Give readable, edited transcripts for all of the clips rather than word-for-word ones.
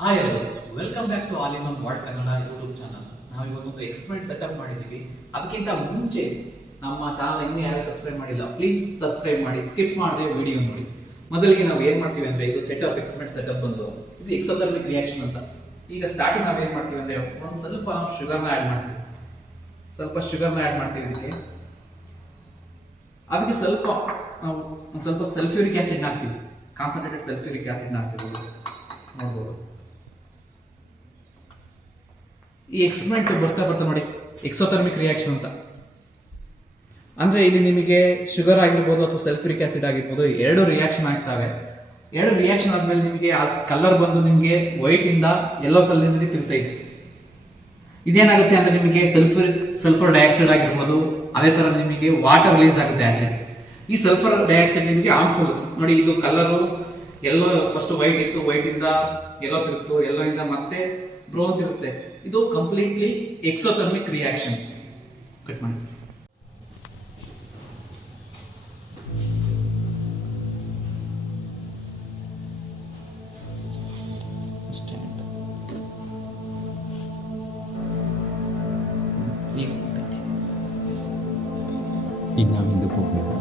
Hi hello, welcome back to all in one world Kannada YouTube channel. ನಾವು ಇವತ್ತೊಂದು experiment setup ಮಾಡಿದ್ದೀವಿ. ಅದಕ್ಕಿಂತ ಮುಂಚೆ ನಮ್ಮ ಚಾನಲ್ ಇನ್ನೂ ಯಾರು ಸಬ್ಸ್ಕ್ರೈಬ್ ಮಾಡಿಲ್ಲ, ಪ್ಲೀಸ್ ಸಬ್ಸ್ಕ್ರೈಬ್ ಮಾಡಿ, ಸ್ಕಿಪ್ ಮಾಡದೆ ವಿಡಿಯೋ ನೋಡಿ. ಮೊದಲಿಗೆ ನಾವು ಏನು ಮಾಡ್ತೀವಿ ಅಂದರೆ, ಇದು ಸೆಟಪ್ ಎಕ್ಸ್ಪೆರಿಮೆಂಟ್ ಸೆಟಪ್ ಬಂದು ಇದು ಎಕ್ಸೋಥರ್ಮಿಕ್ ರಿಯಾಕ್ಷನ್ ಅಂತ. ಈಗ ಸ್ಟಾರ್ಟಿಂಗ್ ನಾವು ಏನು ಮಾಡ್ತೀವಿ ಅಂದರೆ, ಒಂದು ಸ್ವಲ್ಪ ಶುಗರ್ನ ಆ್ಯಡ್ ಮಾಡ್ತೀವಿ. ಅದಕ್ಕೆ ಸ್ವಲ್ಪ ನಾವು ಒಂದು ಸ್ವಲ್ಪ ಸಲ್ಫ್ಯೂರಿಕ್ ಆ್ಯಸಿಡ್ನ ಹಾಕ್ತೀವಿ. ಕಾನ್ಸಂಟ್ರೇಟೆಡ್ ಸಲ್ಫ್ಯೂರಿಕ್ ಆ್ಯಸಿಡ್ನ ಹಾಕ್ತೀವಿ, ನೋಡ್ಬೋದು. ಈ ಎಕ್ಸ್ಪೆರಿಮೆಂಟ್ ಬರ್ತಾ ನೋಡಿ ಎಕ್ಸೋಥರ್ಮಿಕ್ ರಿಯಾಕ್ಷನ್ ಅಂತ. ಅಂದರೆ ಇಲ್ಲಿ ನಿಮಗೆ ಶುಗರ್ ಆಗಿರ್ಬೋದು ಅಥವಾ ಸಲ್ಫ್ಯೂರಿಕ್ ಆಸಿಡ್ ಆಗಿರ್ಬೋದು, ಎರಡು ರಿಯಾಕ್ಷನ್ ಆಗ್ತವೆ. ಎರಡು ರಿಯಾಕ್ಷನ್ ಆದಮೇಲೆ ನಿಮಗೆ ಆ ಕಲರ್ ಬಂದು ನಿಮಗೆ ವೈಟ್ ಇಂದ ಯೆಲ್ಲೋ ಕಲರ್ನಲ್ಲಿ ತಿರುಗ್ತೈತೆ. ಇದೇನಾಗುತ್ತೆ ಅಂದರೆ ನಿಮಗೆ ಸಲ್ಫರ್ ಡೈಆಕ್ಸೈಡ್ ಆಗಿರ್ಬೋದು, ಅದೇ ಥರ ನಿಮಗೆ ವಾಟರ್ ರಿಲೀಸ್ ಆಗುತ್ತೆ ಆಚೆ. ಈ ಸಲ್ಫರ್ ಡೈಆಕ್ಸೈಡ್ ನಿಮಗೆ ಹಾರ್ಮ್ಫುಲ್. ನೋಡಿ, ಇದು ಕಲರು ಎಲ್ಲೋ ಫಸ್ಟ್ ವೈಟ್ ಇತ್ತು, ವೈಟ್ ಇಂದ ಯೆಲ್ಲೋ ತಿರುಗ್ತು, ಯೆಲ್ಲೋ ಇಂದ ಮತ್ತೆ ಬ್ರೌನ್ ತಿರುತ್ತೆ. ಇದು ಕಂಪ್ಲೀಟ್ಲಿ ಎಕ್ಸೋಥರ್ಮಿಕ್ ರಿಯಾಕ್ಷನ್. ಕಟ್ ಮಾಡಿ. ಈಗ ನಾವು ಹಿಂದಕ್ಕೆ ಹೋಗ್ಬೇಕು.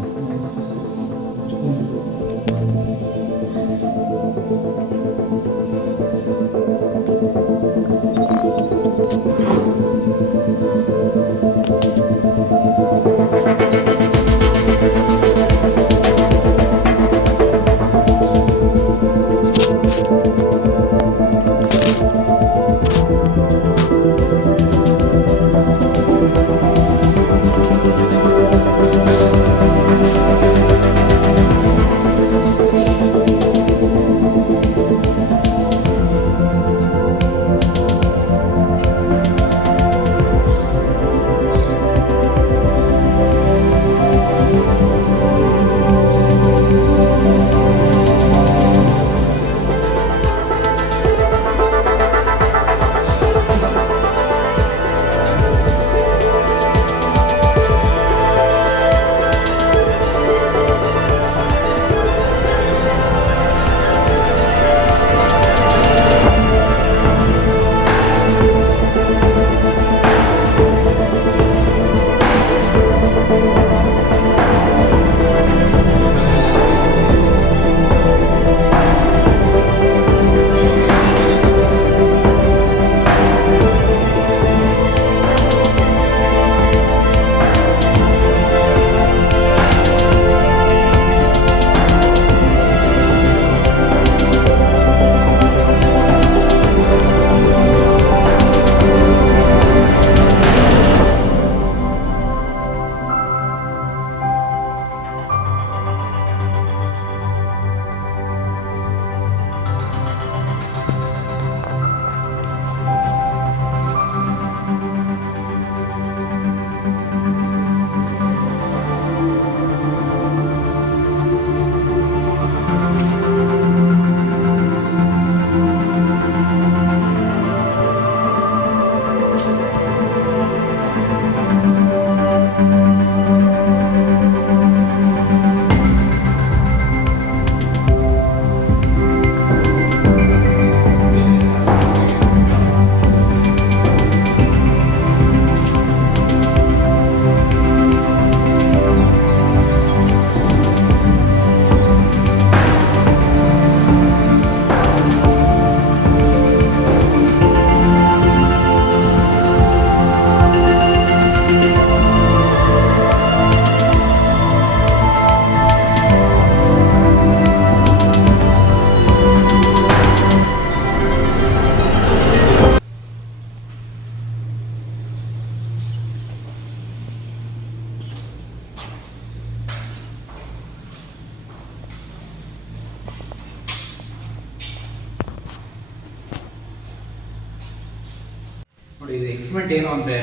ನೋಡಿ, ಇದು ಎಕ್ಸ್ಪೆರಿಮೆಂಟ್ ಏನು ಅಂದರೆ,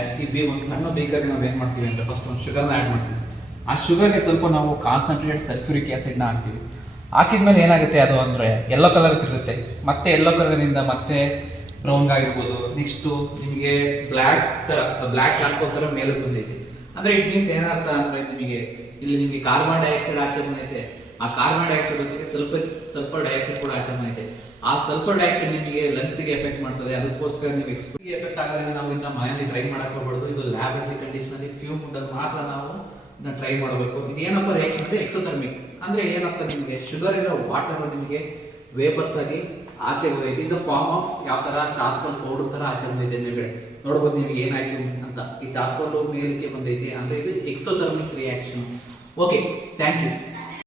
ಒಂದು ಸಣ್ಣ ಬೇಕಲ್ಲಿ ನಾವು ಏನು ಮಾಡ್ತೀವಿ ಅಂದರೆ, ಫಸ್ಟ್ ಒಂದು ಶುಗರ್ನ ಆ್ಯಡ್ ಮಾಡ್ತೀವಿ. ಆ ಶುಗರ್ಗೆ ಸ್ವಲ್ಪ ನಾವು ಕಾನ್ಸಂಟ್ರೇಟೆಡ್ ಸಲ್ಫ್ಯೂರಿಕ್ ಆ್ಯಸಿಡ್ನ ಹಾಕ್ತೀವಿ. ಹಾಕಿದ್ಮೇಲೆ ಏನಾಗುತ್ತೆ ಅದು ಅಂದರೆ ಯೆಲ್ಲೋ ಕಲರ್ ತಿರುತ್ತೆ. ಮತ್ತೆ ಯೆಲ್ಲೋ ಕಲರಿಂದ ಮತ್ತೆ ಬ್ರೌನ್ಗಾಗಿರ್ಬೋದು. ನೆಕ್ಸ್ಟು ನಿಮಗೆ ಬ್ಲ್ಯಾಕ್ ಚಾರ್ಕೋಲ್ ಥರ ಮೇಲೆ ಬಂದೈತೆ. ಅಂದರೆ ಇಟ್ ಮೀನ್ಸ್ ಏನರ್ಥ ಅಂದರೆ, ನಿಮಗೆ ಕಾರ್ಬನ್ ಡೈಆಕ್ಸೈಡ್ ಆಚೆ ಬಂದೈತೆ. ಆ ಕಾರ್ಬನ್ ಡೈಆಕ್ಸೈಡ್ ಜೊತೆಗೆ ಸಲ್ಫರ್ ಡೈಆಕ್ಸೈಡ್ ಕೂಡ ಆಚೆ ಬಂದೈತೆ. ಆ ಸಲ್ಫರ್ ಡೈಆಕ್ಸೈಡ್ ನಿಮಗೆ ಲಂಗ್ಸಿಗೆ ಎಫೆಕ್ಟ್ ಮಾಡ್ತದೆ. ಅದಕ್ಕೋಸ್ಕರ ನೀವು ಎಫೆಕ್ಟ್ ಆಗೋದ್ರಿಂದ ನಾವು ಇದನ್ನ ಮನೆಯಲ್ಲಿ ಟ್ರೈ ಮಾಡಕ್ಕೆ ಹೋಗ್ಬಾರ್ದು. ಇದು ಲ್ಯಾಬ್ ಕಂಡೀಷನಲ್ಲಿ ಫ್ಯೂ ಫುಡ್ಡಲ್ಲಿ ಮಾತ್ರ ನಾವು ಇದನ್ನ ಟ್ರೈ ಮಾಡಬೇಕು. ಇದೇನಪ್ಪ ರಿಯಾಕ್ಷನ್ ಅಂದರೆ ಎಕ್ಸೋಥರ್ಮಿಕ್. ಅಂದರೆ ಏನಾಗ್ತದೆ, ನಿಮಗೆ ಶುಗರ್ ಇರೋ ವಾಟರ್ ನಿಮಗೆ ವೇಪರ್ಸ್ ಆಗಿ ಆಚೆ ಹೋಯ್ತು. ಇನ್ ದ ಫಾರ್ಮ್ ಆಫ್ ಯಾವ ಥರ ಚಾರ್ಕೋಲ್ ಪೌಡರ್ ಥರ ಆಚೆ ಬಂದಿದೆ ಮೇಲ್ಗಡೆ ನೋಡ್ಬೋದು ನಿಮಗೆ ಏನಾಯ್ತು ಅಂತ. ಈ ಚಾರ್ಕೋಲ್ ಮೇಲಕ್ಕೆ ಬಂದೈತೆ ಅಂದರೆ ಇದು exothermic reaction. Okay, thank you.